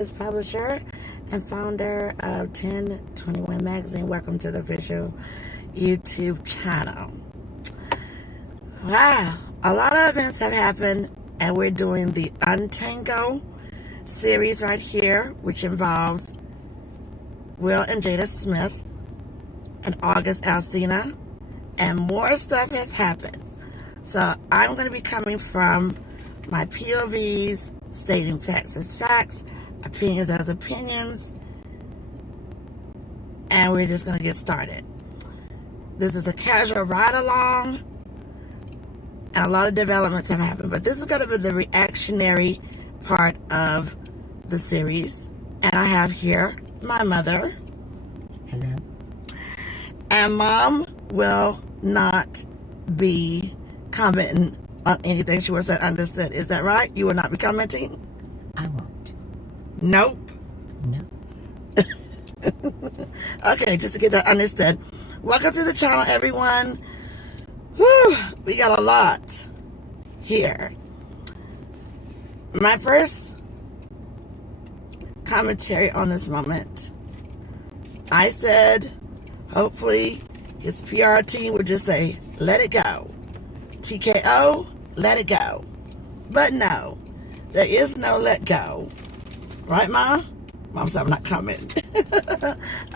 is publisher and founder of 1021 Magazine. Welcome to the official YouTube channel. Wow, a lot of events have happened, and we're doing the Untangled series right here, which involves Will and Jada Smith and August Alsina, and more stuff has happened. So I'm going to be coming from my POVs, stating facts as facts, opinions as opinions, and we're just going to get started. This is a casual ride along, and a lot of developments have happened, but this is going to be the reactionary part of the series. And I have here my mother. Hello. And Mom will not be commenting on anything she was said understood. Is that right? You will not be commenting? I won't. Nope. No. Okay, just to get that understood. Welcome to the channel, everyone. Whew, we got a lot here. My first commentary on this moment. I said, hopefully, his PR team would just say, let it go. TKO, let it go. But no, there is no let go. Right, Mom? Mom said I'm not commenting.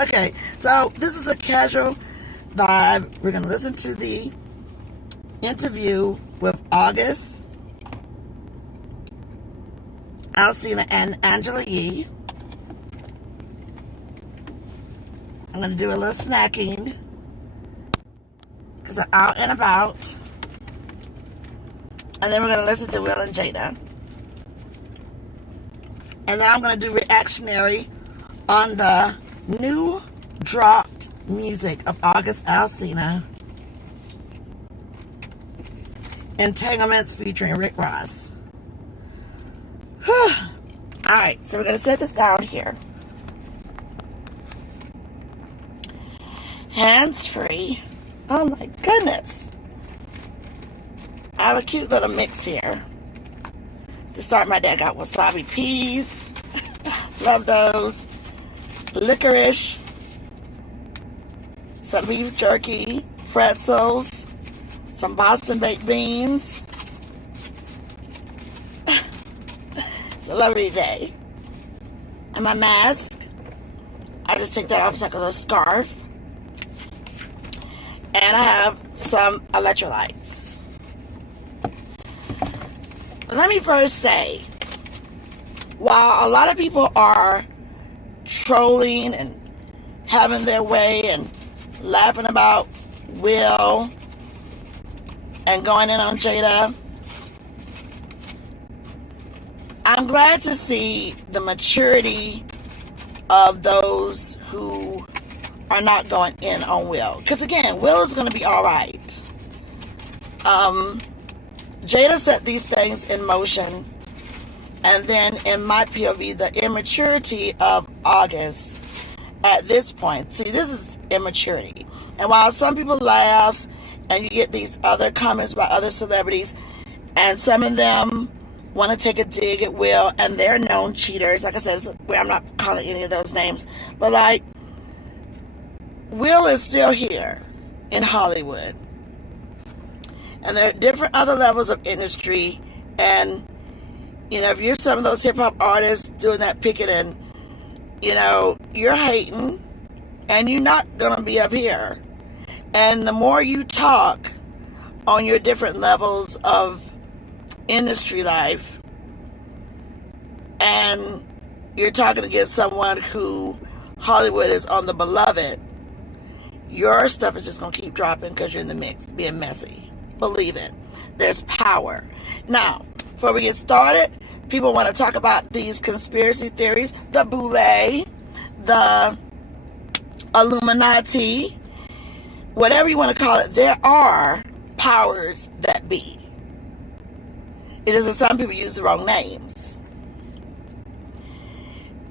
Okay, so this is a casual vibe. We're going to listen to the interview with August, Alsina, and Angela Yee. I'm going to do a little snacking because I'm out and about. And then we're going to listen to Will and Jada. And then I'm going to do reactionary on the new dropped music of August Alsina, Entanglements featuring Rick Ross. Alright, so we're going to set this down here. Hands-free. Oh my goodness. I have a cute little mix here. To start my day, I got wasabi peas. Love those. Licorice. Some beef jerky. Pretzels. Some Boston baked beans. It's a lovely day. And my mask. I just take that off. It's like a little scarf. And I have some electrolytes. Let me first say, while a lot of people are trolling and having their way and laughing about Will and going in on Jada, I'm glad to see the maturity of those who are not going in on Will. Because again, Will is going to be all right. Jada set these things in motion, and then in my POV, the immaturity of August at this point. See, this is immaturity. And while some people laugh and you get these other comments by other celebrities, and some of them want to take a dig at Will, and they're known cheaters. Like I said, I'm not calling any of those names, but like, Will is still here in Hollywood. And there are different other levels of industry. And, you know, if you're some of those hip-hop artists doing that Pinkett, and, you know, you're hating, and you're not going to be up here. And the more you talk on your different levels of industry life, and you're talking against someone who Hollywood is on the beloved, your stuff is just going to keep dropping because you're in the mix, being messy. Believe it. There's power. Now, before we get started, people want to talk about these conspiracy theories, the boule, the Illuminati, whatever you want to call it. There are powers that be. It is that some people use the wrong names.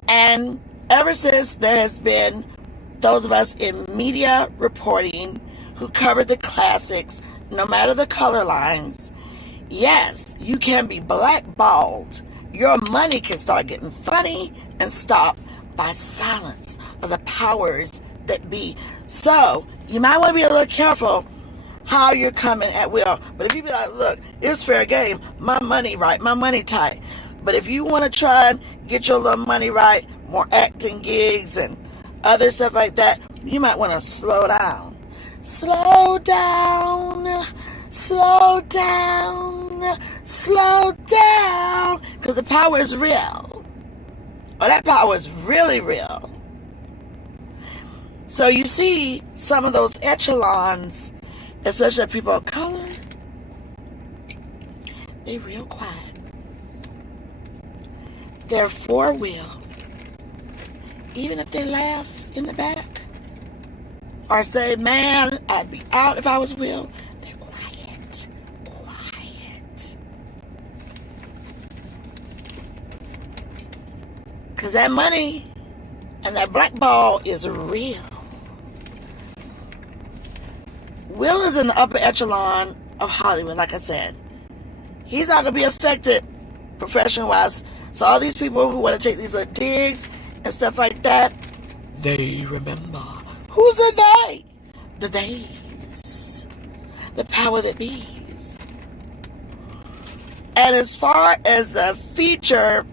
And ever since there has been those of us in media reporting who covered the classics, no matter the color lines, yes, you can be blackballed. Your money can start getting funny and stopped by silence of the powers that be. So you might want to be a little careful how you're coming at will. But if you be like, look, it's fair game, my money right, my money tight. But if you want to try and get your little money right, more acting gigs and other stuff like that, you might want to slow down. Slow down, slow down, slow down. Because the power is real. Oh, that power is really real. So you see some of those echelons, especially people of color, they real quiet. They're for will. Even if they laugh in the back or say, man, I'd be out if I was Will, they're quiet. Quiet. Because that money and that black ball is real. Will is in the upper echelon of Hollywood, like I said. He's not going to be affected profession-wise. So all these people who want to take these little digs and stuff like that, they remember. Who's the they? The theys. The power that bees. And as far as the feature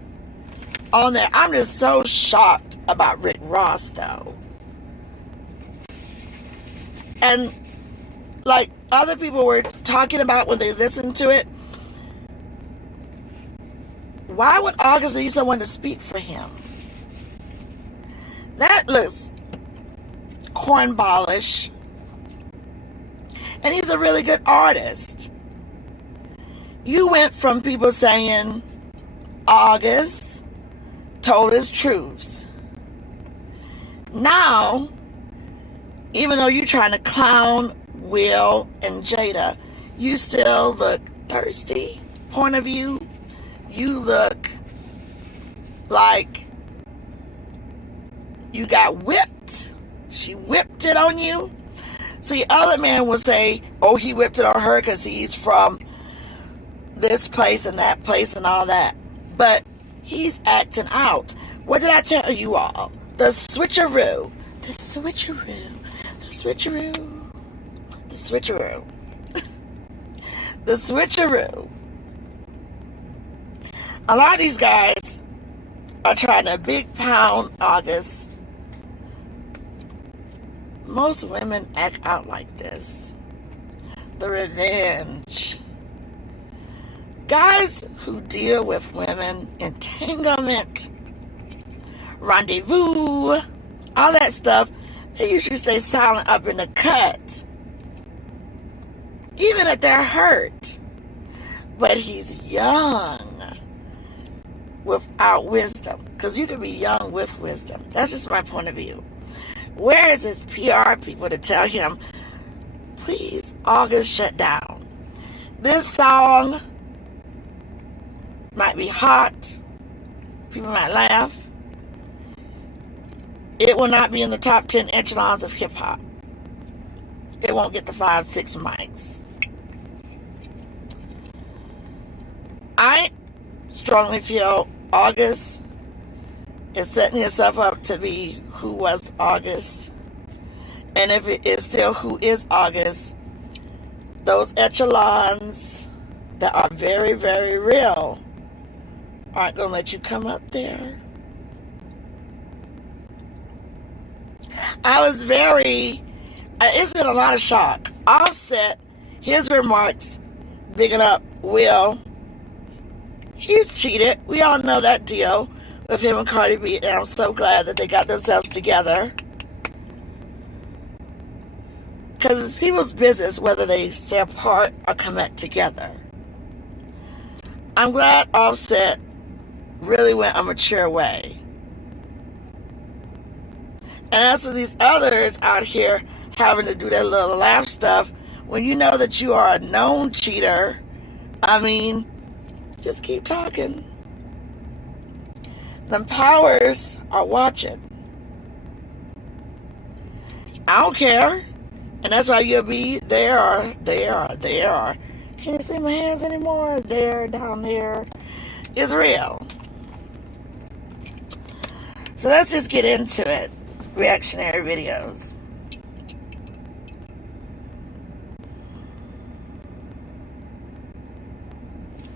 on there, I'm just so shocked about Rick Ross, though. And like other people were talking about when they listened to it, why would August need someone to speak for him? That looks cornballish. And he's a really good artist. You went from people saying August told his truths. Now, even though you're trying to clown Will and Jada, you still look thirsty. Point of view. You look like you got whipped. She whipped it on you. See, other men will say, oh, he whipped it on her because he's from this place and that place and all that. But he's acting out. What did I tell you all? The switcheroo. The switcheroo. The switcheroo. The switcheroo. The switcheroo. A lot of these guys are trying to big pound August. Most women act out like this. The revenge. Guys who deal with women, entanglement, rendezvous, all that stuff, they usually stay silent up in the cut. Even if they're hurt. But he's young. Without wisdom. Because you can be young with wisdom. That's just my point of view. Where is his PR people to tell him, please, August, shut down? This song might be hot. People might laugh. It will not be in the top 10 echelons of hip-hop. It won't get the 5-6 mics. I strongly feel August is setting himself up to be who was August. And if it is still who is August, those echelons that are very, very real aren't going to let you come up there. It's been a lot of shock. Offset his remarks, bigging up Will. He's cheated. We all know that deal with him and Cardi B, and I'm so glad that they got themselves together. Because it's people's business whether they stay apart or come back together. I'm glad Offset really went a mature way. And as for these others out here having to do that little laugh stuff, when you know that you are a known cheater, just keep talking. Them powers are watching. I don't care. And that's why you'll be there. Can't you see my hands anymore? There, down there. It's real. So let's just get into it. Reactionary videos.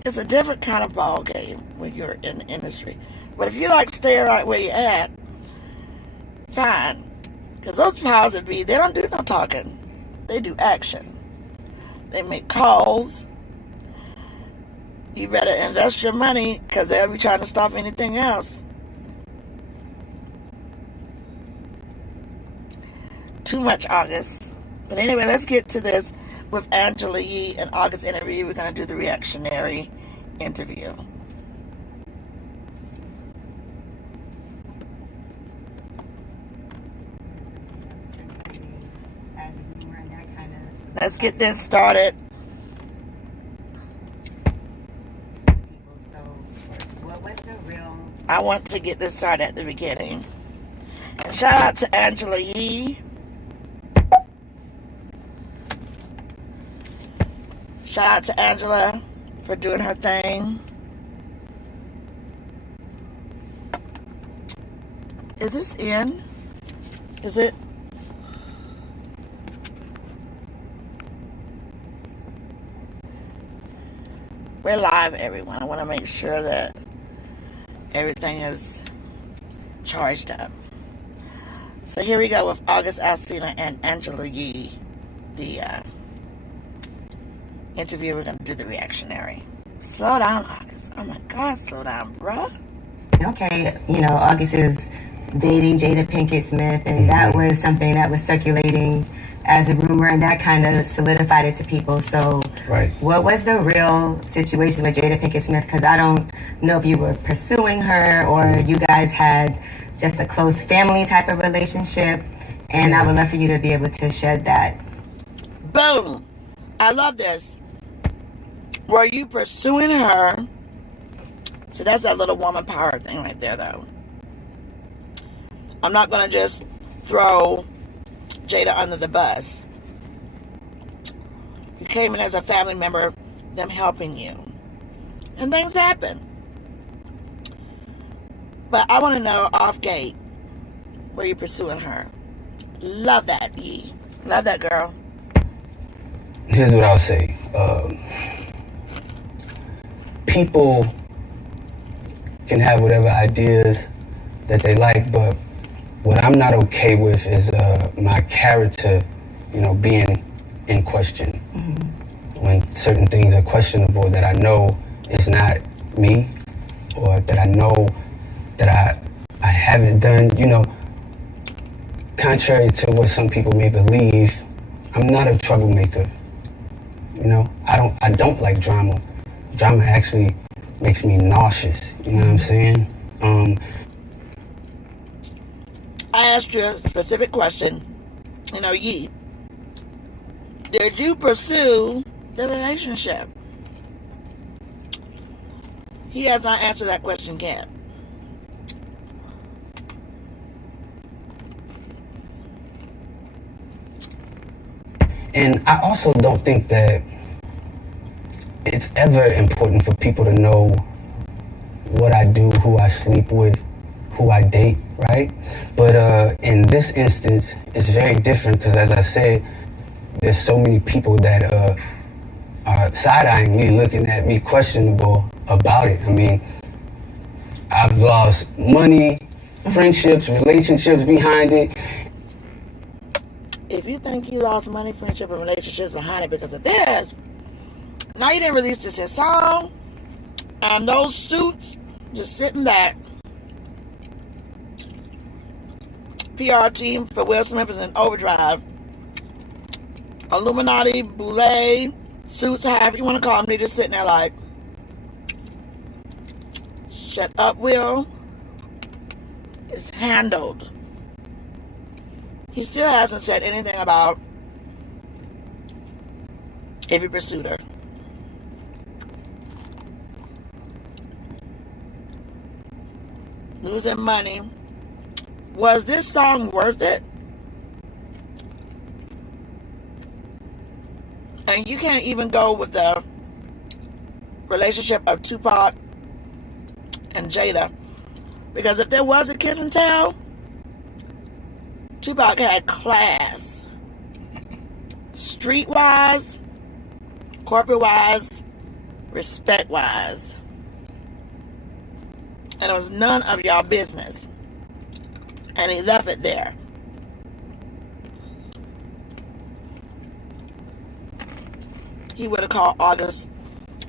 It's a different kind of ball game when you're in the industry. But if you like stay right where you're at, fine. Because those powers that be, they don't do no talking. They do action. They make calls. You better invest your money because they'll be trying to stop anything else. Too much August. But anyway, let's get to this with Angela Yee and August interview. We're going to do the reactionary interview. Let's get this started. I want to get this started at the beginning. And shout out to Angela Yee. Shout out to Angela for doing her thing. Is this in? Is it? We're live, everyone. I want to make sure that everything is charged up. So here we go with August Alsina and Angela Yee, the interview. We're going to do the reactionary. Slow down, August. Oh my God, slow down, bruh. Okay, August is dating Jada Pinkett Smith, and that was something that was circulating as a rumor, and that kind of solidified it to people. So, What was the real situation with Jada Pinkett Smith? Because I don't know if you were pursuing her or you guys had just a close family type of relationship, and I would love for you to be able to shed that. Boom! I love this. Were you pursuing her? So that's that little woman power thing right there, though. I'm not going to just throw Jada under the bus. You came in as a family member, them helping you. And things happen. But I want to know off gate, were you pursuing her? Love that, Yee. Love that girl. Here's what I'll say. People can have whatever ideas that they like, but what I'm not okay with is my character, being in question. When certain things are questionable that I know is not me, or that I know that I haven't done, contrary to what some people may believe, I'm not a troublemaker. I don't like drama. Drama actually makes me nauseous, you know what I'm saying? I asked you a specific question. Yee, did you pursue the relationship? He has not answered that question yet. And I also don't think that it's ever important for people to know what I do, who I sleep with, who I date, right? But in this instance, it's very different because, as I said, there's so many people that are side-eyeing me, looking at me questionable about it. I mean, I've lost money, friendships, relationships behind it. If you think you lost money, friendship, and relationships behind it because of this, now you didn't release this song, and those suits just sitting back. PR team for Will Smith is in overdrive. Illuminati, Boulay, suits, however you want to call them, they just sitting there like, shut up, Will. It's handled. He still hasn't said anything about if he pursued her. Losing money. Was this song worth it? And you can't even go with the relationship of Tupac and Jada Because if there was a kiss and tell, Tupac had class. Street-wise, corporate-wise, respect-wise. And it was none of y'all business. And he left it there. He would have called August,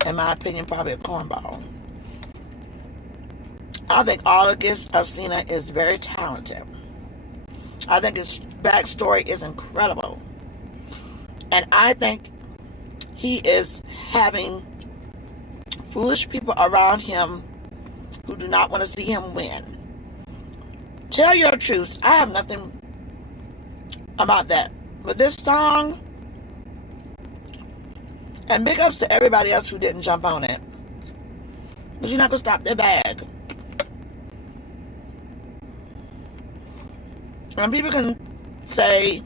in my opinion, probably a cornball. I think August Alsina is very talented. I think his backstory is incredible. And I think he is having foolish people around him who do not want to see him win. Tell your truth. I have nothing about that. But this song, and big ups to everybody else who didn't jump on it. But you're not going to stop their bag. And people can say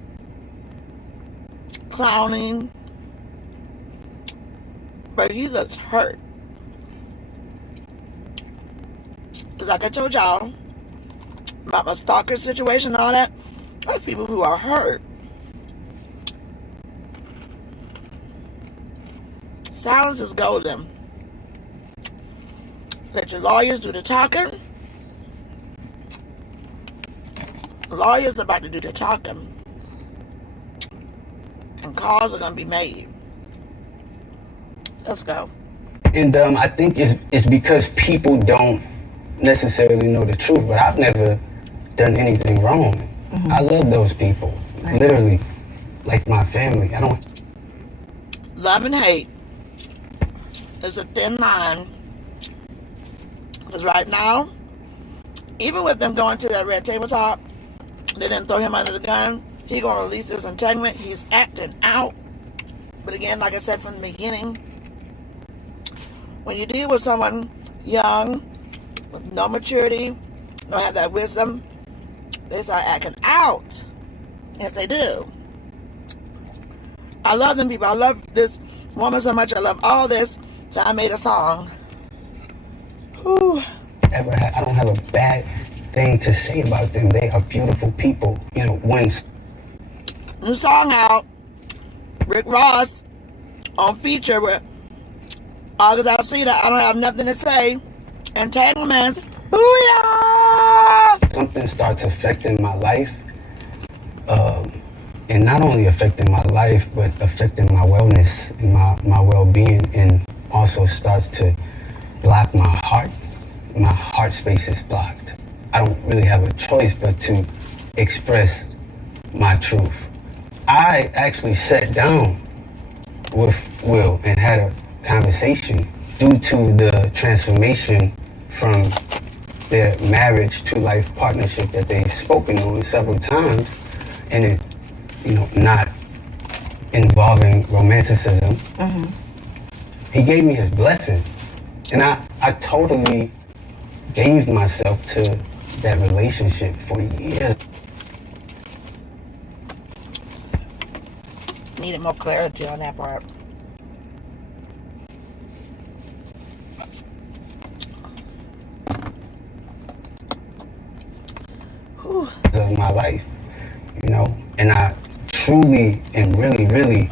clowning, but he looks hurt. Like I told y'all about my stalker situation and all that, there's people who are hurt. Silence is golden. Let your lawyers do the talking. Lawyers are about to do the talking. And calls are going to be made. Let's go. And I think it's because people don't necessarily know the truth, but I've never done anything wrong. Mm-hmm. I love those people. Right. Literally. Like my family. I don't... Love and hate is a thin line. Because right now, even with them going to that red tabletop, they didn't throw him under the gun. He's going to release his entanglement. He's acting out. But again, like I said from the beginning, when you deal with someone young, with no maturity, don't have that wisdom, they start acting out. Yes, they do. I love them people. I love this woman so much. I love all this. So I made a song. Whew. I don't have a bad thing to say about them. They are beautiful people. You know, new song out. Rick Ross on feature with August Alsina. I don't have nothing to say. Entanglement. Booyah! Something starts affecting my life. And not only affecting my life, but affecting my wellness and my well-being, and also starts to block my heart. My heart space is blocked. I don't really have a choice but to express my truth. I actually sat down with Will and had a conversation due to the transformation from their marriage to life partnership that they've spoken on several times, and it, you know, not involving romanticism. Mm-hmm. He gave me his blessing, and I totally gave myself to that relationship for years. Needed more clarity on that part. Of my life, you know, and I truly and really, really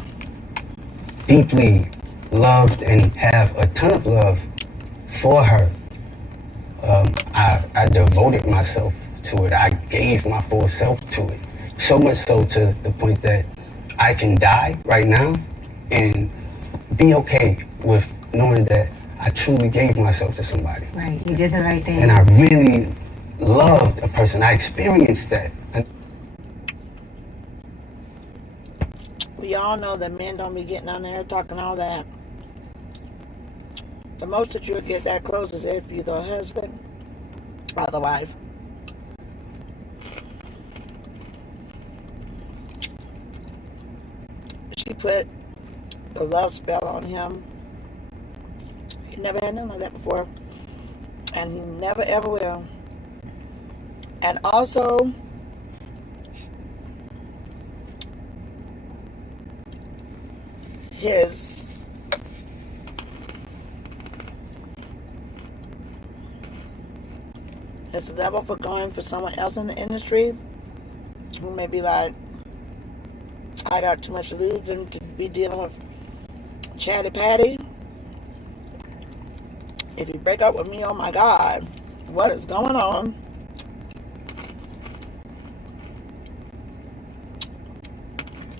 deeply loved and have a ton of love for her. I devoted myself to it. I gave my full self to it. So much so to the point that I can die right now and be okay with knowing that I truly gave myself to somebody. Right, you did the right thing. And I really loved a person. I experienced that. We all know that men don't be getting on there talking all that. The most that you'll get that close is if you're the husband or the wife. She put the love spell on him. He never had nothing like that before. And he never ever will. And also, his It's the devil for going for someone else in the industry who may be like, I got too much to lose and to be dealing with Chatty Patty. If you break up with me, oh my God, what is going on?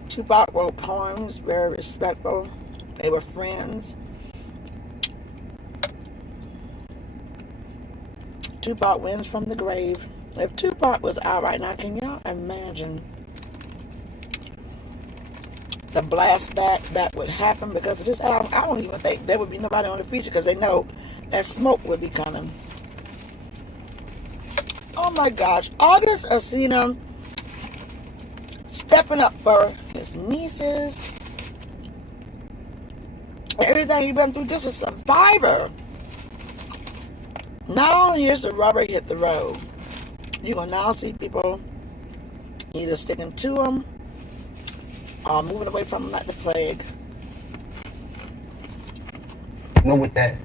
Tupac wrote poems, very respectful. They were friends. Tupac wins from the grave. If Tupac was out right now, can y'all imagine the blast back that would happen because of this album? I don't even think there would be nobody on the feature because they know that smoke would be coming. Oh my gosh. August Alsina stepping up for his nieces. Everything he's been through, just a survivor. Now here's the rubber hit the road. You will now see people either sticking to him or moving away from him like the plague. You know what that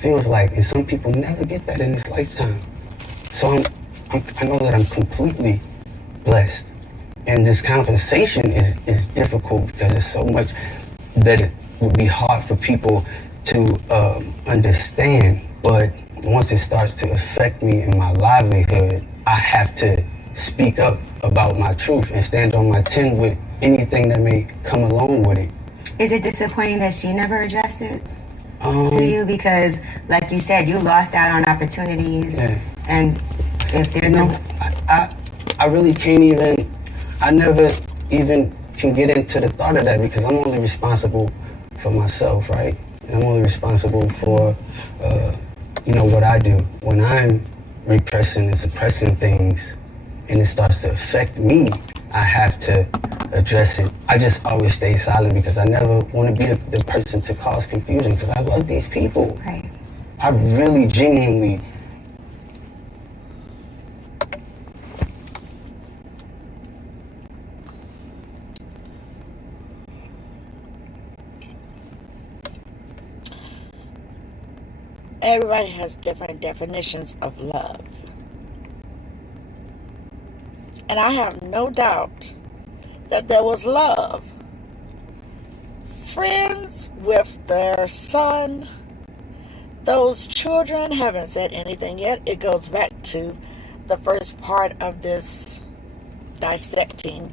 feels like, and some people never get that in this lifetime. So I know that I'm completely blessed, and this conversation is difficult because there's so much that it would be hard for people to understand. But once it starts to affect me in my livelihood, I have to speak up about my truth and stand on my 10 with anything that may come along with it. Is it disappointing that she never addressed it to you? Because, like you said, you lost out on opportunities. Yeah. And if there's I really can't even, I never even can get into the thought of that because I'm only responsible for myself, right? And I'm only responsible for, what I do. When I'm repressing and suppressing things and it starts to affect me, I have to address it. I just always stay silent because I never want to be the person to cause confusion because I love these people. Right. I really genuinely. Everybody has different definitions of love. And I have no doubt that there was love. Friends with their son. Those children haven't said anything yet. It goes back to the first part of this dissecting.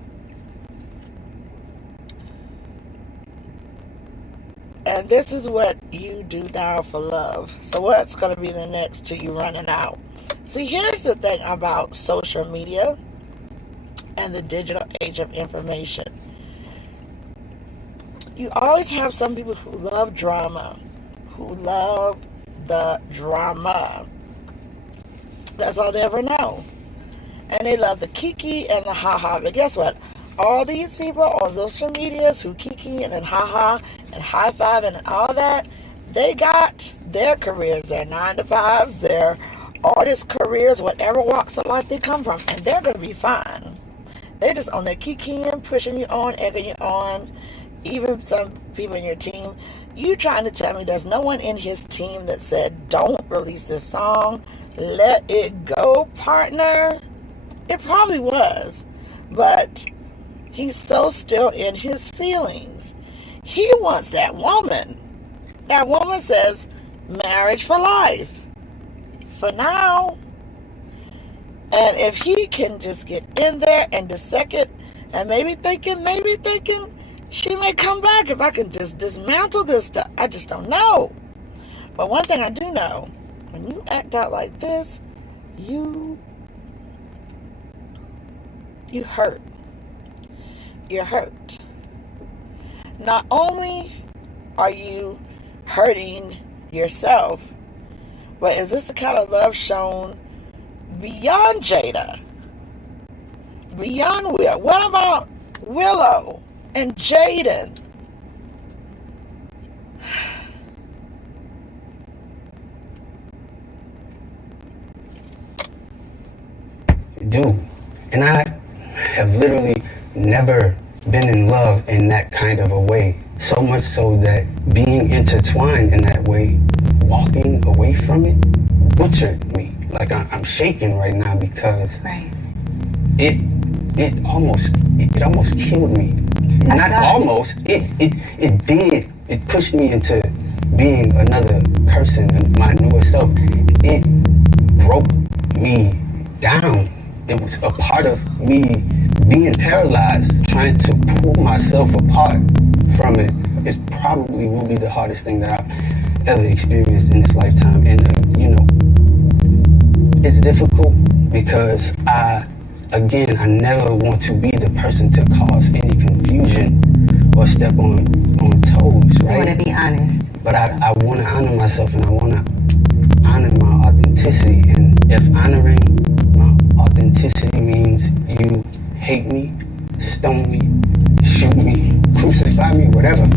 And this is what you do now for love. So what's going to be the next to you running out? See, here's the thing about social media and the digital age of information. You always have some people who love drama, who love the drama. That's all they ever know. And they love the kiki and the ha-ha. But guess what? All these people on social medias who kiki and ha-ha and high-five and all that, they got their careers, their 9-to-5s, their artist careers, whatever walks of life they come from, and they're going to be fine. They're just on their kikiing, pushing you on, egging you on. Even some people in your team, you trying to tell me there's no one in his team that said, don't release this song, let it go, partner? It probably was, but he's so still in his feelings. He wants that woman. That woman says, marriage for life. For now. And if he can just get in there and dissect it, and maybe thinking, she may come back if I can just dismantle this stuff. I just don't know. But one thing I do know, when you act out like this, you hurt. You're hurt. Not only are you hurting yourself, but is this the kind of love shown beyond Jada? Beyond Will? What about Willow and Jaden? Do. And I have literally never been in love in that kind of a way. So much so that being intertwined in that way, walking away from it, butchered me. like I'm shaking right now because Right. it almost killed me. Not almost. It did. It pushed me into being another person, my newer self. It broke me down. It was a part of me being paralyzed, trying to pull myself apart from it. It probably will be the hardest thing that I've ever experienced in this lifetime. And it's difficult because I never want to be the person to cause any confusion or step on toes, right? You want to be honest. But I want to honor myself, and I want to honor my authenticity. And if honoring my authenticity means you hate me, stone me, shoot me, crucify me, whatever,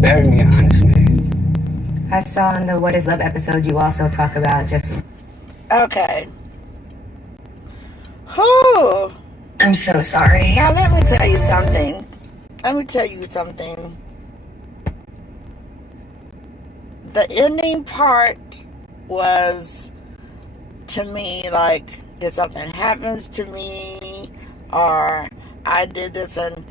bury me an honest man. I saw in the What is Love episode you also talk about just... Okay. Whew. I'm so sorry. Now let me tell you something. The ending part was, to me, like, if something happens to me, or I did this and,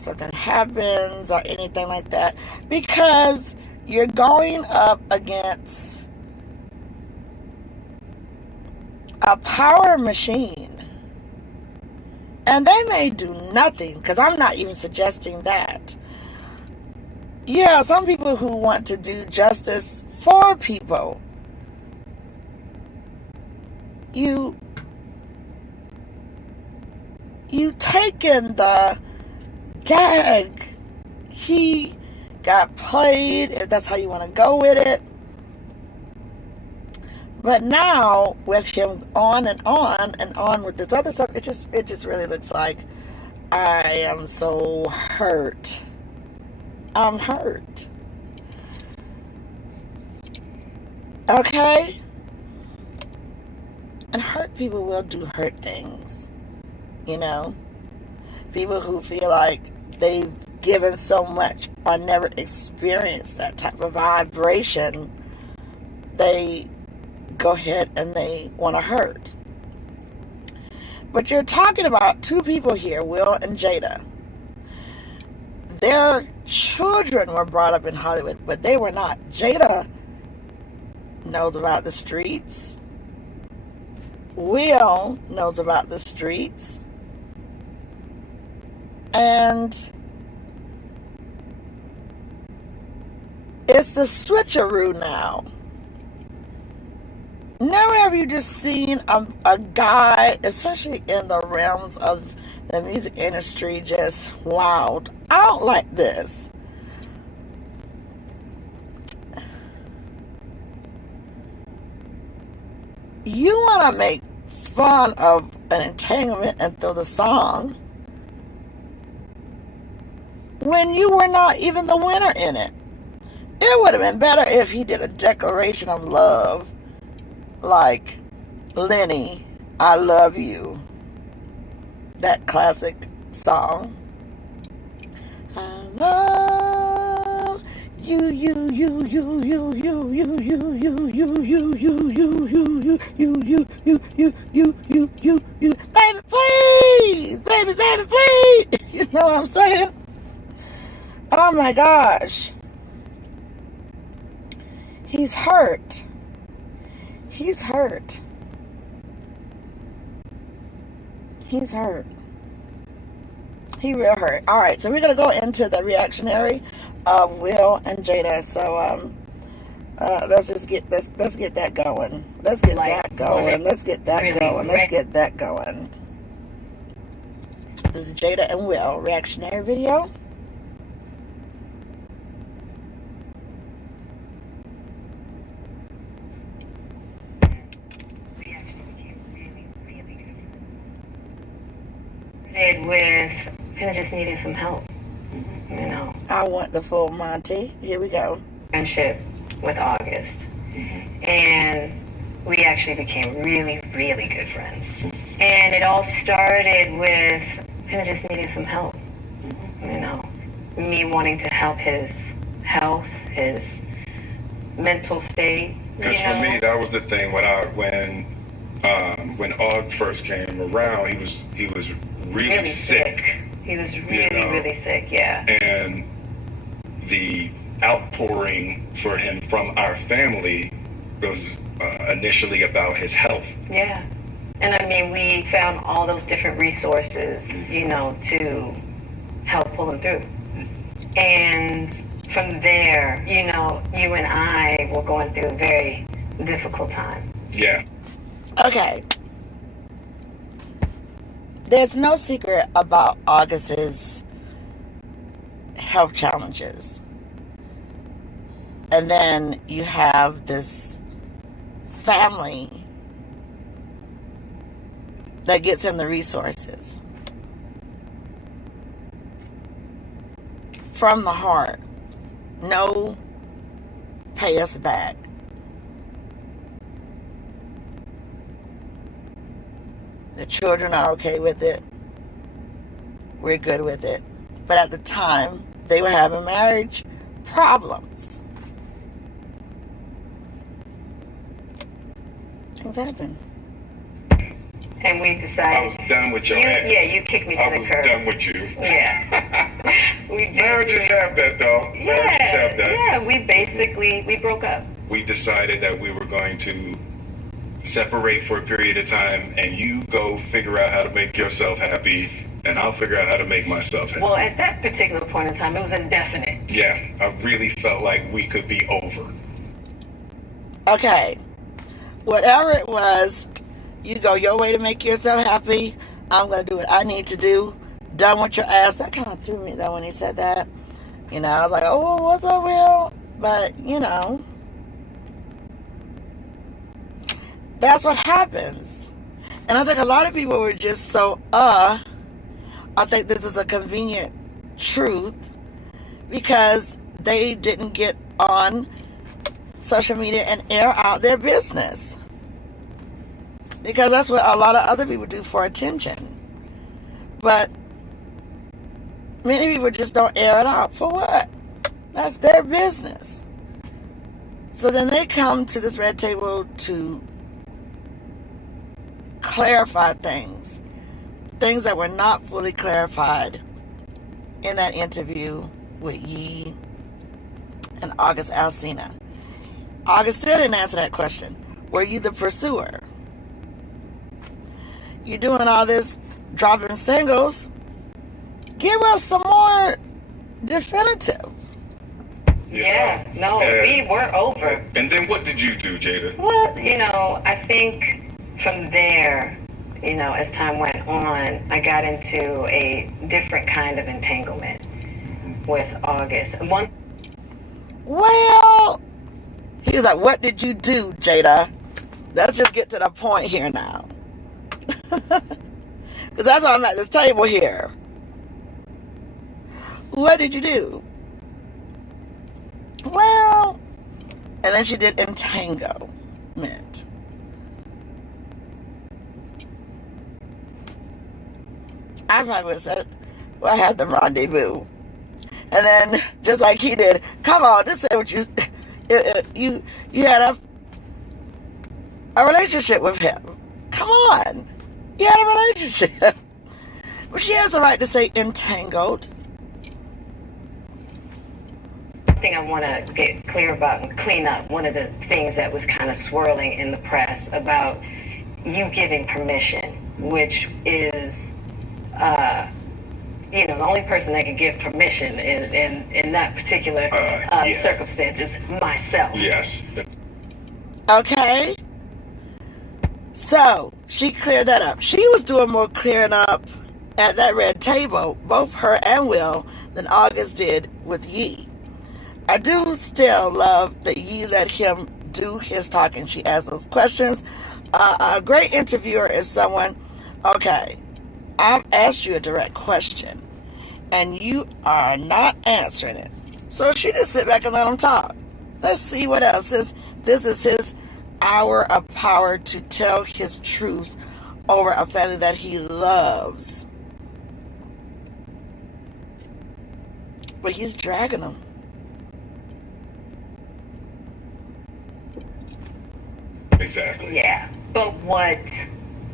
something happens, or anything like that. Because you're going up against a power machine. And they may do nothing, because I'm not even suggesting that. Yeah, some people who want to do justice for people. You taken the dag. He got played, if that's how you want to go with it. But now, with him on and on with this other stuff, it just really looks like I am so hurt. I'm hurt. Okay? And hurt people will do hurt things. People who feel like they've given so much or never experienced that type of vibration, they go ahead and they want to hurt. But you're talking about two people here, Will and Jada. Their children were brought up in Hollywood, but they were not. Jada knows about the streets. Will knows about the streets. And it's the switcheroo now. Never have you just seen a guy, especially in the realms of the music industry, just loud out like this. You want to make fun of an entanglement and throw the song when you were not even the winner in it. It would have been better if he did a declaration of love, like, Lenny, I love you. That classic song. I love you, you, you, you, you, you, you, you, you, you, you, you, you. Baby, please! Baby, please! You know what I'm saying? Oh my gosh. He's hurt. He's hurt. He real hurt. All right, so we're gonna go into the reactionary of Will and Jada. So let's get that going. Let's get that going. This is Jada and Will reactionary video. With kind of just needing some help, I want the full Monty. Here we go. Friendship with August, and we actually became really, really good friends. And it all started with kind of just needing some help, me wanting to help his health, his mental state, Because for me, that was the thing when Og first came around, he was really sick. He was really sick, yeah. And the outpouring for him from our family was initially about his health. Yeah. And I mean, we found all those different resources, to help pull him through. And from there, you and I were going through a very difficult time. Yeah. Okay. There's no secret about August's health challenges. And then you have this family that gets him the resources from the heart. No pay us back. The children are okay with it. We're good with it. But at the time, they were having marriage problems. Things happen. And we decided... I was done with your ass. Yeah, you kicked me to the curb. I was done with you. Yeah. Marriages have that, though. Marriages have that. Yeah, we broke up. We decided that we were going to separate for a period of time, and you go figure out how to make yourself happy, and I'll figure out how to make myself happy. Well, at that particular point in time, it was indefinite. Yeah, I really felt like we could be over. Okay. Whatever it was, you go your way to make yourself happy. I'm going to do what I need to do. Done with your ass. That kind of threw me, though, when he said that. I was like, oh, what's up, Will? But, that's what happens. And I think a lot of people were just so, I think this is a convenient truth because they didn't get on social media and air out their business. Because that's what a lot of other people do for attention. But many people just don't air it out. For what? That's their business. So then they come to this red table to clarify things that were not fully clarified in that interview with Yee and August Alsina. August still didn't answer that question. Were you the pursuer? You're doing all this dropping singles. Give us some more definitive. Yeah, no, we were over. And then what did you do, Jada? Well, I think from there, as time went on, I got into a different kind of entanglement with August. Well, he was like, what did you do, Jada? Let's just get to the point here now. Because that's why I'm at this table here. What did you do? Well, and then she did entanglement. I probably would have said, well, I had the rendezvous. And then, just like he did, come on, just say what you had a relationship with him. Come on. You had a relationship. But she has the right to say entangled. I think I want to get clear about and clean up one of the things that was kind of swirling in the press about you giving permission, which is, the only person that can give permission in that particular circumstance is myself. Yes. Okay. So, she cleared that up. She was doing more clearing up at that red table, both her and Will, than August did with Yee. I do still love that Yee let him do his talking. She asked those questions. A great interviewer is someone, okay, I've asked you a direct question, and you are not answering it. So she just sit back and let him talk. Let's see what else. This is his hour of power to tell his truths over a family that he loves. But he's dragging them. Exactly. Yeah. But what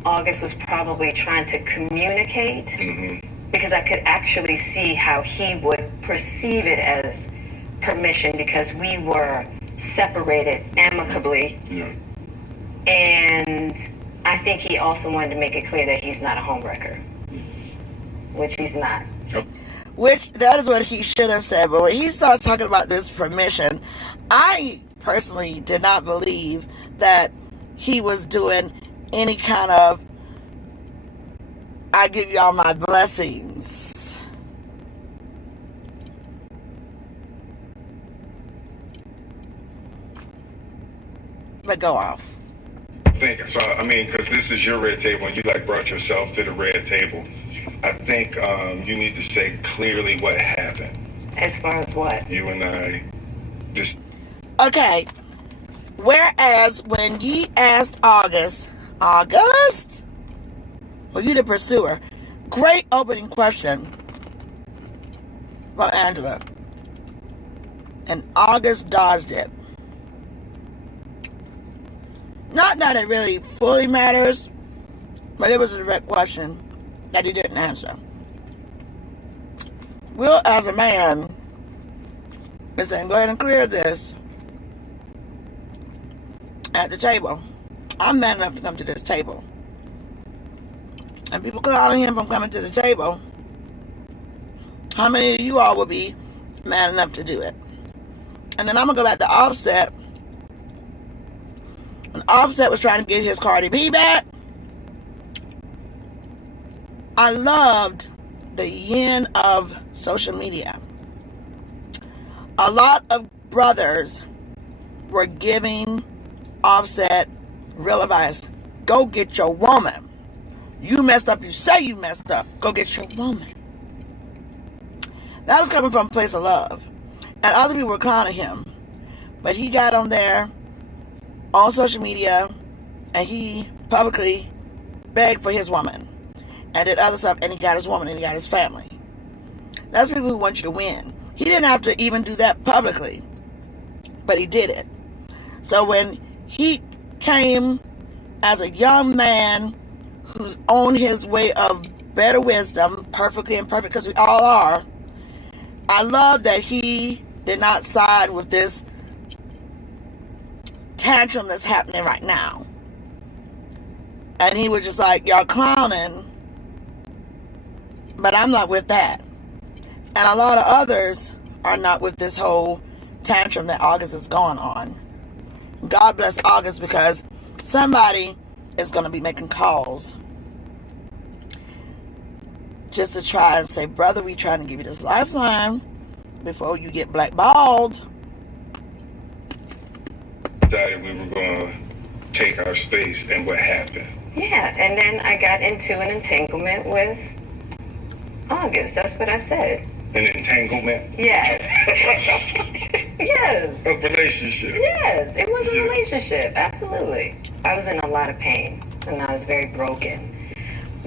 August was probably trying to communicate, because I could actually see how he would perceive it as permission, because we were separated amicably. Yeah. And I think he also wanted to make it clear that he's not a homewrecker, which he's not. Which, that is what he should have said. But when he starts talking about this permission, I personally did not believe that he was doing any kind of, I give y'all my blessings. But go off. I mean, because this is your red table and you like brought yourself to the red table. I think you need to say clearly what happened. As far as what? You and I just... Okay. Whereas when ye asked August, well, you the pursuer. Great opening question from Angela. And August dodged it. Not that it really fully matters, but it was a direct question that he didn't answer. Will, as a man, is saying, go ahead and clear this at the table. I'm man enough to come to this table. And people calling him from coming to the table. How many of you all would be man enough to do it? And then I'm going to go back to Offset. When Offset was trying to get his Cardi B back, I loved the yin of social media. A lot of brothers were giving Offset real advice. Go get your woman. You messed up. You say you messed up. Go get your woman. That was coming from a place of love. And other people were clowning him. But he got on there on social media and he publicly begged for his woman and did other stuff, and he got his woman and he got his family. That's people who want you to win. He didn't have to even do that publicly, but he did it. So when he came as a young man who's on his way of better wisdom, perfectly imperfect, because we all are, I love that he did not side with this tantrum that's happening right now. And he was just like, y'all clowning, but I'm not with that. And a lot of others are not with this whole tantrum that August is going on. God bless August, because somebody is going to be making calls just to try and say, brother, we trying to give you this lifeline before you get blackballed. Decided we were going to take our space, and what happened? Yeah, and then I got into an entanglement with August. That's what I said. An entanglement? Yes. Yes. A relationship? Yes, it was a relationship. Absolutely. I was in a lot of pain, and I was very broken.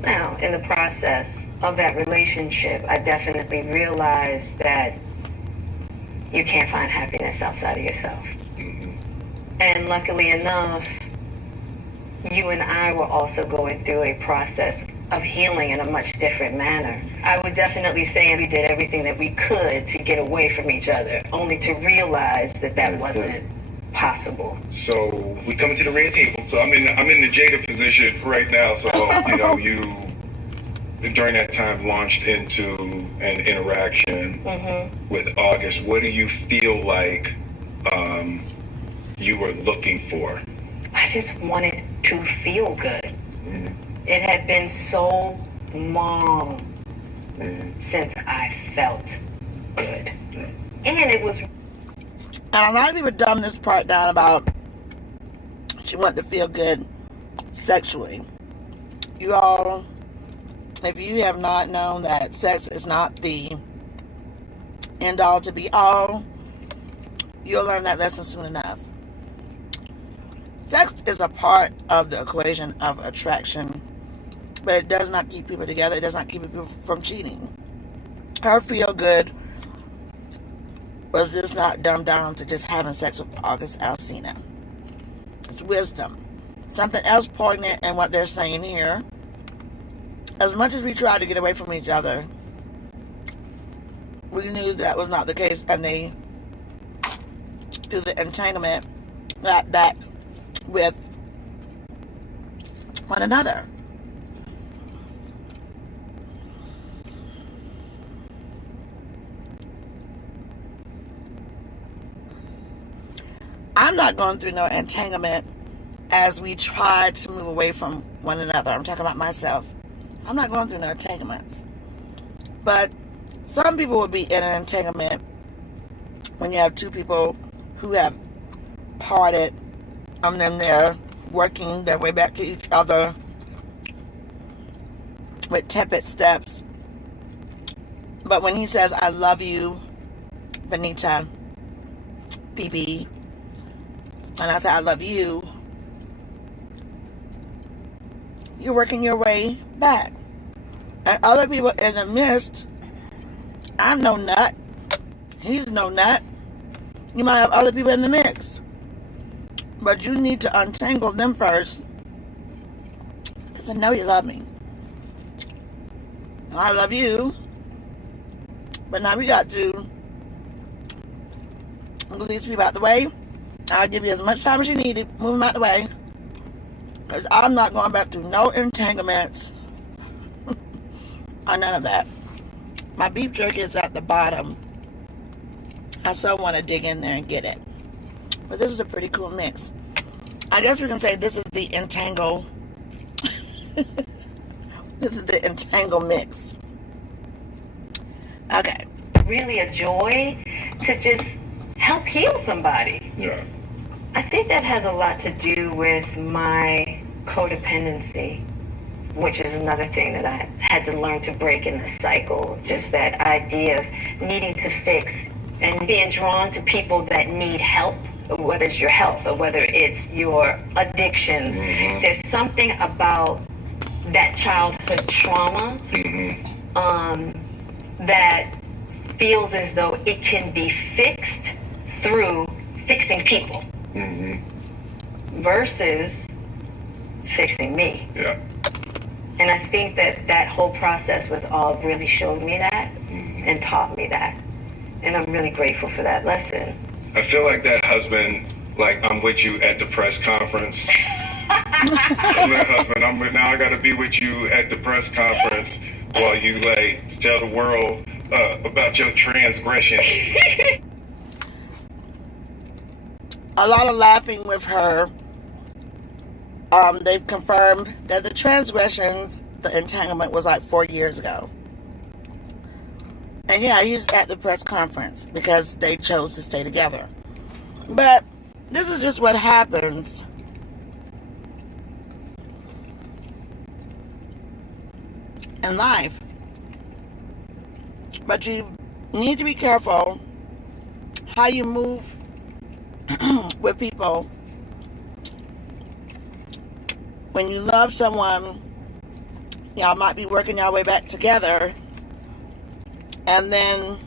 Now, in the process of that relationship, I definitely realized that you can't find happiness outside of yourself. And luckily enough, you and I were also going through a process of healing in a much different manner. I would definitely say we did everything that we could to get away from each other, only to realize that that wasn't possible. So we come to the red table. So I'm in the Jada position right now. So you during that time launched into an interaction with August. What do you feel like you were looking for? I just wanted to feel good. It had been so long since I felt good. And it was... And a lot of people dumb this part down about she wanted to feel good sexually. You all, if you have not known that sex is not the end all to be all, you'll learn that lesson soon enough. Sex is a part of the equation of attraction, but it does not keep people together. It does not keep people from cheating. Her feel good was just not dumbed down to just having sex with August Alsina. It's wisdom. something else poignant in what they're saying here. As much as we tried to get away from each other, we knew that was not the case, and they, through the entanglement, got back with one another. I'm not going through no entanglement as we try to move away from one another. I'm talking about myself. I'm not going through no entanglements. But some people will be in an entanglement when you have two people who have parted and then they're working their way back to each other with tepid steps. But when he says, I love you, Benita, BB, and I say, I love you, you're working your way back. And other people in the midst, I'm no nut. He's no nut. You might have other people in the mix. But you need to untangle them first. Because I know you love me. I love you. But now we got to move these people out the way. I'll give you as much time as you need to move them out the way. Because I'm not going back through no entanglements. Or none of that. My beef jerky is at the bottom. I so want to dig in there and get it. But this is a pretty cool mix. I guess we can say this is the entangle. This is the entangle mix. Okay. Really a joy to just help heal somebody. Yeah. I think that has a lot to do with my codependency, which is another thing that I had to learn to break in the cycle. Just that idea of needing to fix and being drawn to people that need help, whether it's your health or whether it's your addictions. Mm-hmm. There's something about that childhood trauma that feels as though it can be fixed through fixing people versus fixing me. Yeah. And I think that that whole process with all really showed me that and taught me that. And I'm really grateful for that lesson. I feel like that husband, like I'm with you at the press conference. I'm that husband. Now I got to be with you at the press conference while you like tell the world about your transgression. A lot of laughing with her. They've confirmed that the transgressions, the entanglement was like 4 years ago. And yeah, he's at the press conference because they chose to stay together. But this is just what happens in life. But you need to be careful how you move with people. When you love someone, y'all might be working your way back together, and then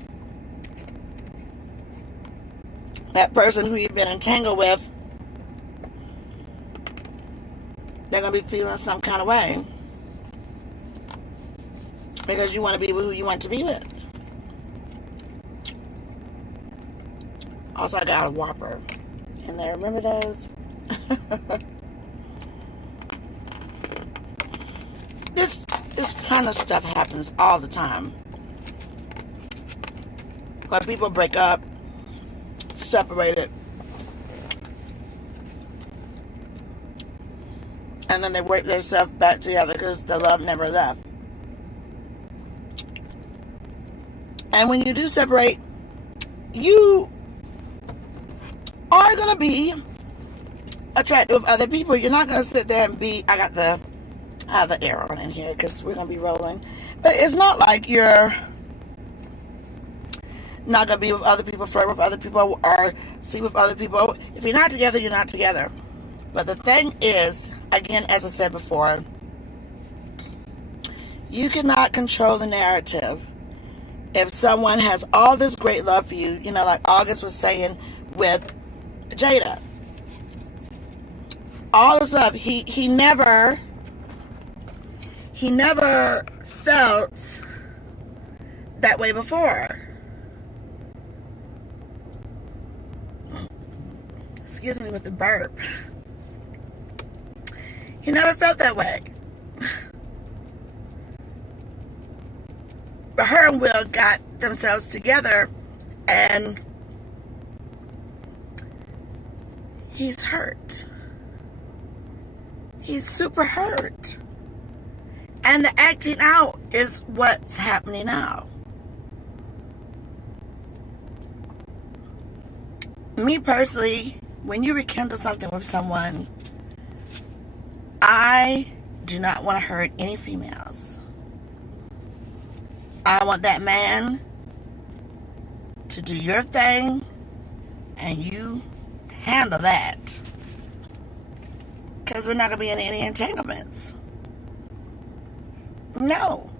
that person who you've been entangled with, they're going to be feeling some kind of way because you want to be with who you want to be with. Also, I got a Whopper in there. Remember those? This kind of stuff happens all the time. When people break up, separated, and then they work themselves back together because the love never left. And when you do separate, you are going to be attracted with other people. You're not going to sit there and be, I have the arrow in here because we're going to be rolling. But it's not like you're not going to be with other people, flirt with other people, or see with other people. If you're not together, you're not together. But the thing is, again, as I said before, you cannot control the narrative. If someone has all this great love for you, you know, like August was saying with Jada. all this stuff, he never felt that way before. Excuse me with the burp. He never felt that way. But her and Will got themselves together, and he's hurt. He's super hurt. And the acting out is what's happening now. Me personally, when you rekindle something with someone, I do not want to hurt any females. I want that man to do your thing and you handle that. Because we're not going to be in any entanglements. No.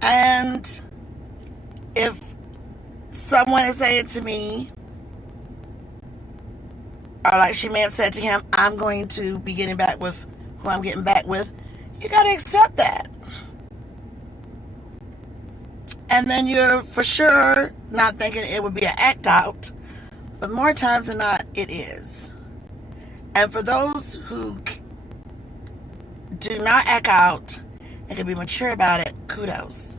And if someone is saying to me, or like she may have said to him, I'm going to be getting back with who I'm getting back with, you got to accept that. And then you're for sure not thinking it would be an act out, but more times than not, it is. And for those who do not act out and can be mature about it, kudos.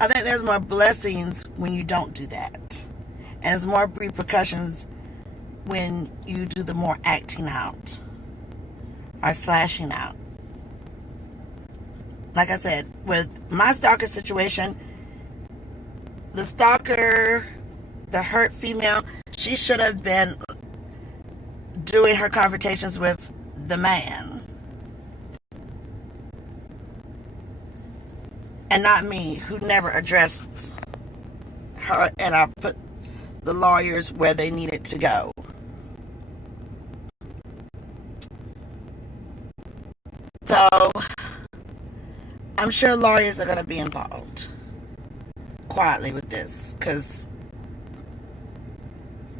I think there's more blessings when you don't do that. And there's more repercussions when you do the more acting out or slashing out. Like I said, with my stalker situation, the stalker, the hurt female, she should have been doing her confrontations with the man. And not me, who never addressed her, and I put the lawyers where they needed to go. So, I'm sure lawyers are going to be involved quietly with this, because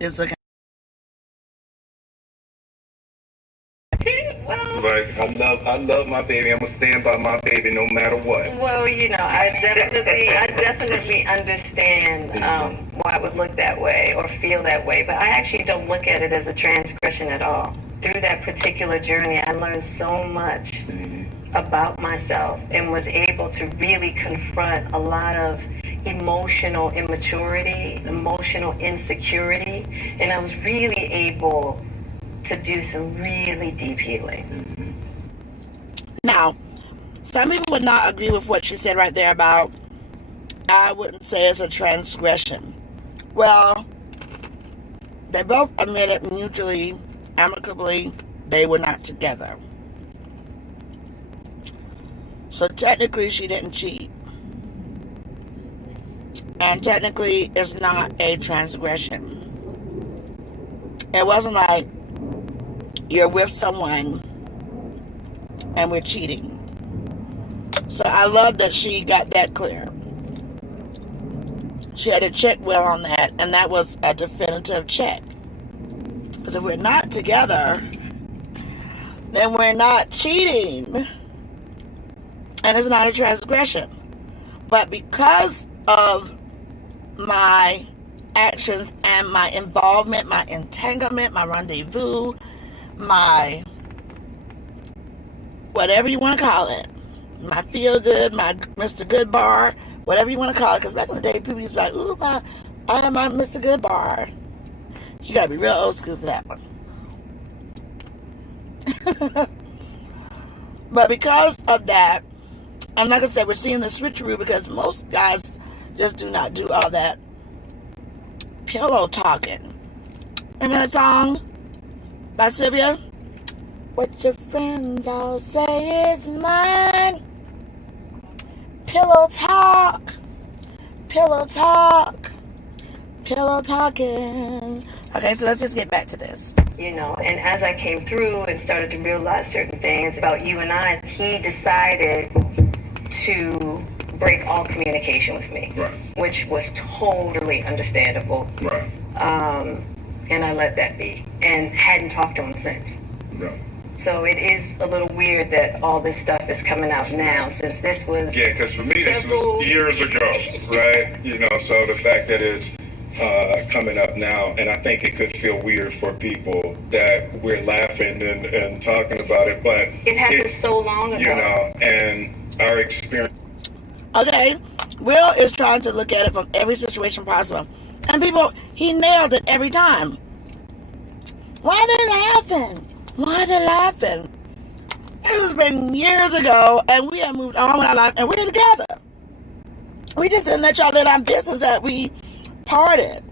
it's looking. Like, I love my baby. I'm gonna stand by my baby no matter what. Well, you know, I definitely understand why it would look that way or feel that way, but I actually don't look at it as a transgression at all. Through that particular journey, I learned so much about myself and was able to really confront a lot of emotional immaturity, emotional insecurity, and I was really able to do some really deep healing. Now, some people would not agree with what she said right there about, I wouldn't say it's a transgression. Well, they both admitted mutually, amicably, they were not together. So technically she didn't cheat. And technically it's not a transgression. It wasn't like you're with someone and we're cheating. So I love that she got that clear. She had to check well on that, and that was a definitive check. Because if we're not together, then we're not cheating. And it's not a transgression. But because of my actions and my involvement, my entanglement, my rendezvous, my whatever you want to call it, my feel good, my Mr. Good bar, whatever you want to call it, because back in the day people used to be like, ooh, I am my Mr. Good bar. You gotta be real old school for that one. But because of that, and like I said, we're seeing the switcheroo because most guys just do not do all that pillow talking. Remember that song by Sylvia? What your friends all say is mine. Pillow talk. Pillow talk. Pillow talking. Okay, so let's just get back to this. You know, and as I came through and started to realize certain things about you and I, he decided to break all communication with me, right, which was totally understandable. Right. And I let that be, and hadn't talked to him since. No. So it is a little weird that all this stuff is coming out now, since this was Because for me this was years ago, right? So the fact that it's coming up now, and I think it could feel weird for people that we're laughing and talking about it, but it happened so long ago. And our experience. Okay, Will is trying to look at it from every situation possible. And people, he nailed it every time. Why are they laughing? Why are they laughing? This has been years ago, and we have moved on with our life, and we're together. We just didn't let y'all in our business that we parted.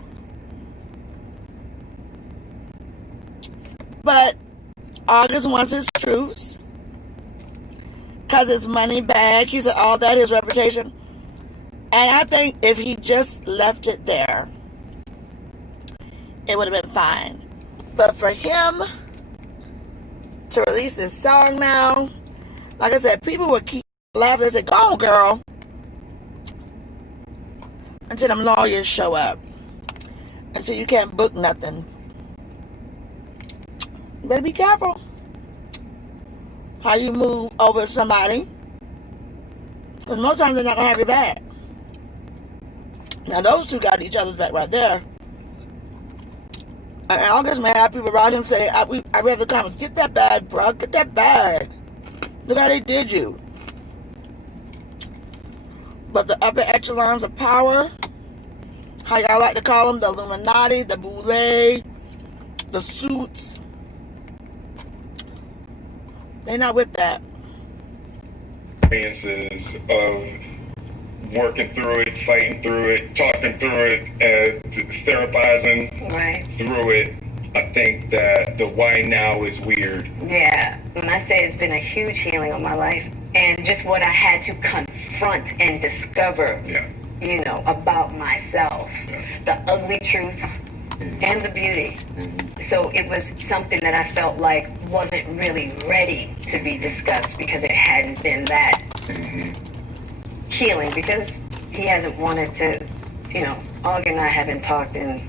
But August wants his truths. Because his money bag, he said all that, his reputation. And I think if he just left it there, it would have been fine. But for him to release this song now, like I said, people would keep laughing and say, go on, girl. Until them lawyers show up. Until you can't book nothing. You better be careful how you move over somebody. Because most times they're not going to have your back. Now those two got each other's back right there. And August may have people around him say, I read the comments, get that bag, bro, get that bag. Look how they did you. But the upper echelons of power, how y'all like to call them, the Illuminati, the Boule, the suits, they're not with that. Experiences of working through it, fighting through it, talking through it, and therapizing through it. I think that the why now is weird. Yeah, when I say it's been a huge healing of my life, and just what I had to confront and discover, about myself, the ugly truths and the beauty. So it was something that I felt like wasn't really ready to be discussed because it hadn't been that healing, because he hasn't wanted to, Og and I haven't talked in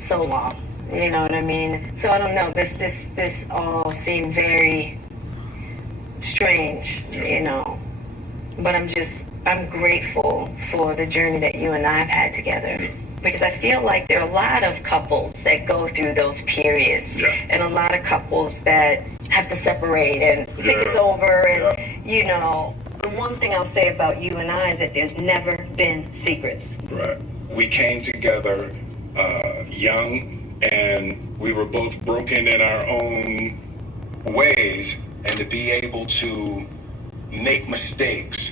so long, you know what I mean? So I don't know, this all seemed very strange, but I'm grateful for the journey that you and I have had together. Because I feel like there are a lot of couples that go through those periods, and a lot of couples that have to separate and think it's over. And the one thing I'll say about you and I is that there's never been secrets. Right. We came together young, and we were both broken in our own ways, and to be able to make mistakes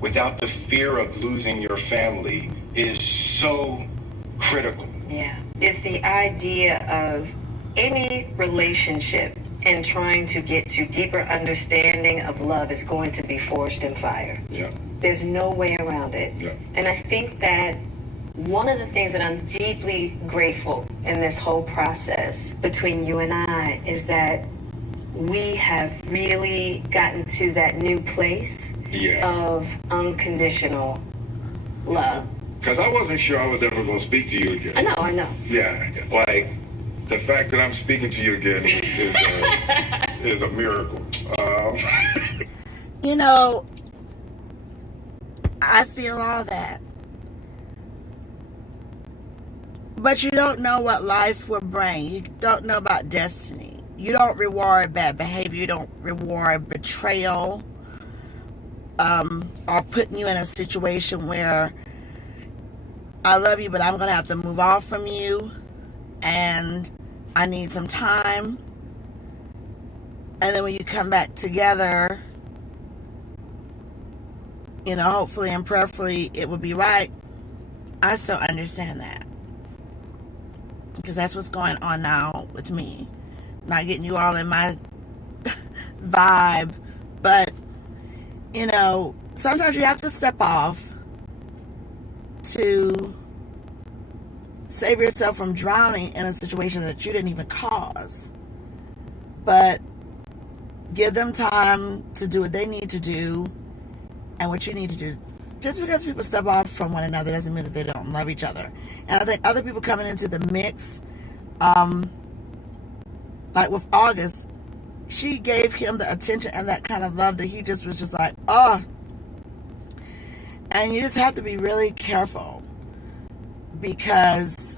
without the fear of losing your family is so critical. Yeah. It's the idea of any relationship and trying to get to deeper understanding of love is going to be forged in fire. Yeah. There's no way around it. Yeah. And I think that one of the things that I'm deeply grateful in this whole process between you and I is that we have really gotten to that new place of unconditional love. Because I wasn't sure I was ever going to speak to you again. I know. Yeah, like the fact that I'm speaking to you again is a miracle. I feel all that. But you don't know what life will bring. You don't know about destiny. You don't reward bad behavior. You don't reward betrayal. Or putting you in a situation where I love you, but I'm going to have to move off from you, and I need some time. And then when you come back together, hopefully and prayerfully it will be right. I still understand that. Because that's what's going on now with me. Not getting you all in my vibe. But, sometimes you have to step off to save yourself from drowning in a situation that you didn't even cause. But give them time to do what they need to do, and what you need to do just because people step off from one another doesn't mean that they don't love each other. And I think other people coming into the mix, like with August, she gave him the attention and that kind of love that he just was just like, oh. And you just have to be really careful, because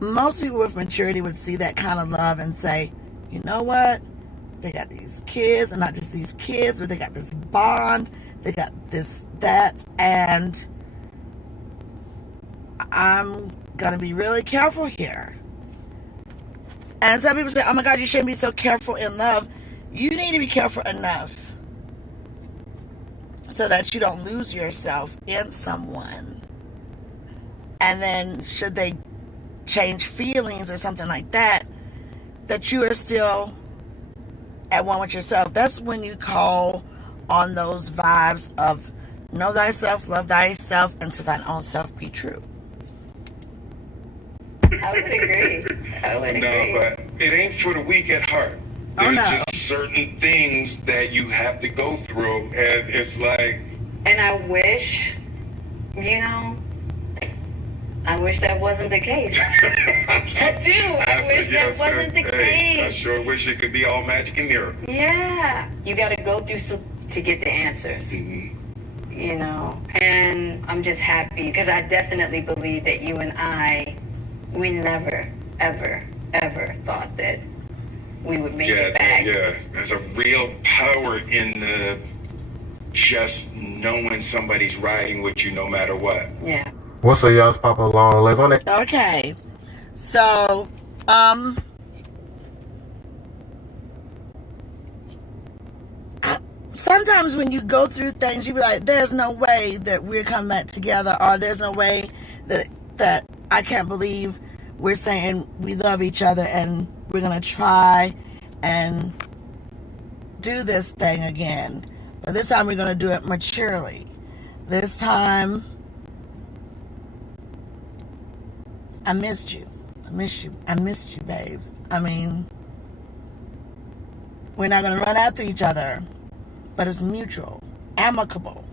most people with maturity would see that kind of love and say, you know what? They got these kids, and not just these kids, but they got this bond. They got this, that, and I'm going to be really careful here. And some people say, oh my God, you shouldn't be so careful in love. You need to be careful enough so that you don't lose yourself in someone. And then should they change feelings or something like that, that you are still at one with yourself. That's when you call on those vibes of know thyself, love thyself, and to thine own self be true. I would agree. No, but it ain't for the weak at heart. There's just certain things that you have to go through, and it's like... And I wish, I wish that wasn't the case. I do. I wish that wasn't the case. I sure wish it could be all magic and miracles. Yeah. You got to go through some to get the answers. And I'm just happy because I definitely believe that you and I, we never, ever, ever thought that we would make it back. Yeah, there's a real power in the just knowing somebody's riding with you no matter what. Yeah. What's up, y'all? It's Papa Long Legs on it. Okay. So, sometimes when you go through things, you be like, there's no way that we're coming back together, or there's no way that I can't believe we're saying we love each other and we're going to try and do this thing again. But this time we're going to do it maturely. This time, I missed you. I missed you, babes. I mean, we're not going to run after each other, but it's mutual, amicable.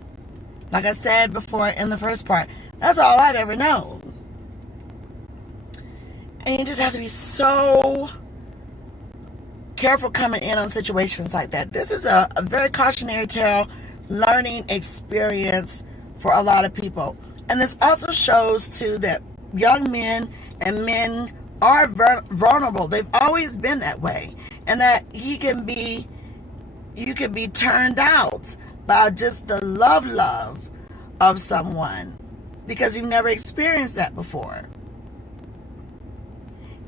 Like I said before in the first part, that's all I've ever known. And you just have to be so careful coming in on situations like that. This is a very cautionary tale, learning experience for a lot of people. And this also shows, too, that young men and men are vulnerable. They've always been that way. And that you can be turned out by just the love of someone because you've never experienced that before.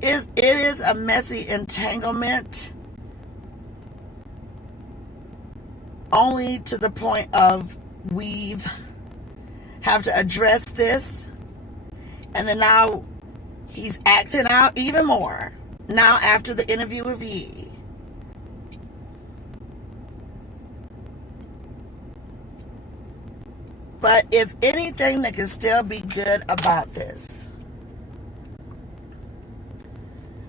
It is a messy entanglement, only to the point of we have to address this. And then now he's acting out even more now after the interview with Yee. But if anything that can still be good about this,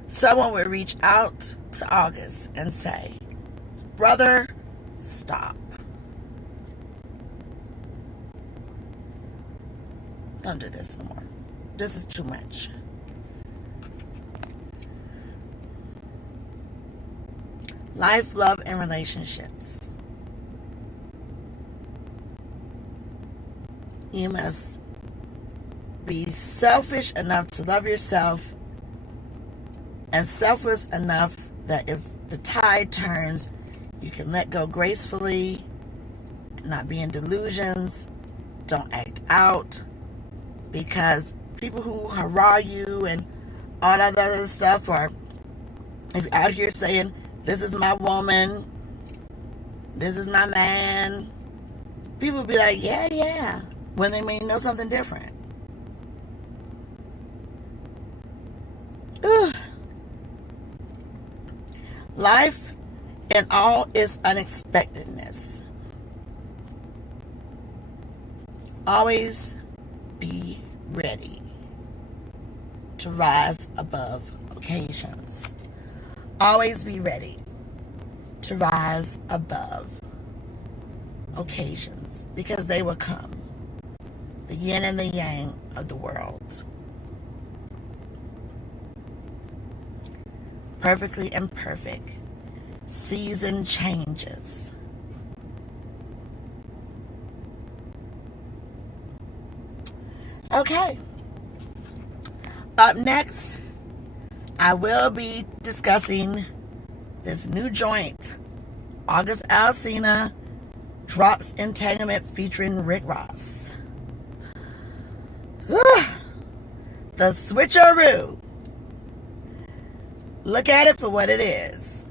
someone would reach out to August and say, brother, stop. Don't do this anymore. This is too much. Life, love, and relationships. You must be selfish enough to love yourself and selfless enough that if the tide turns, you can let go gracefully, not be in delusions, don't act out, because people who hurrah you and all that other stuff, or if you're out here saying, this is my woman, this is my man, people be like, yeah, when they may know something different. Ugh. Life in all its unexpectedness. Always be ready to rise above occasions. Always be ready to rise above occasions, because they will come. The yin and the yang of the world. Perfectly imperfect. Season changes. Okay. Up next, I will be discussing this new joint. August Alsina drops Entanglement featuring Rick Ross. The switcheroo. Look at it for what it is.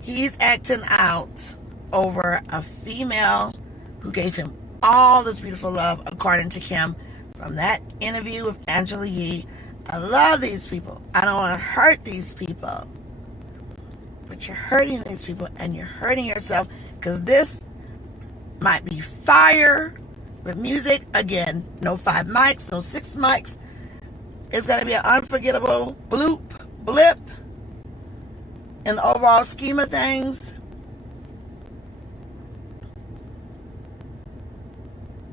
He's acting out over a female who gave him all this beautiful love, according to Kim, from that interview with Angela Yee. I love these people. I don't want to hurt these people. But you're hurting these people and you're hurting yourself, because this might be fire with music. Again, no 5 mics, no 6 mics. It's going to be an unforgettable blip in the overall scheme of things.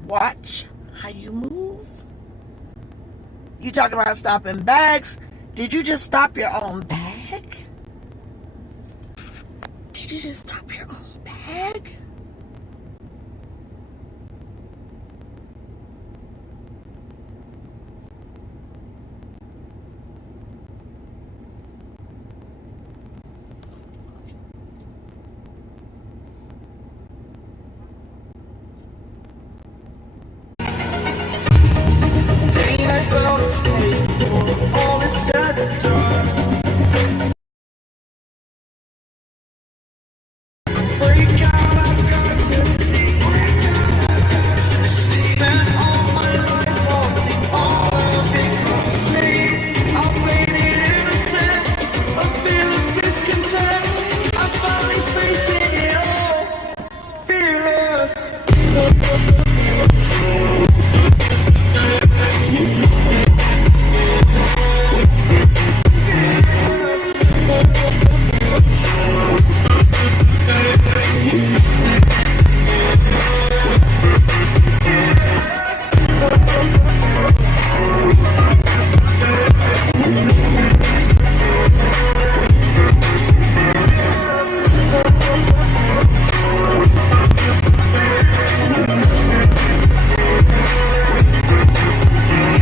Watch how you move. You talk about stopping bags. Did you just stop your own bag? Did you just stop your own bag?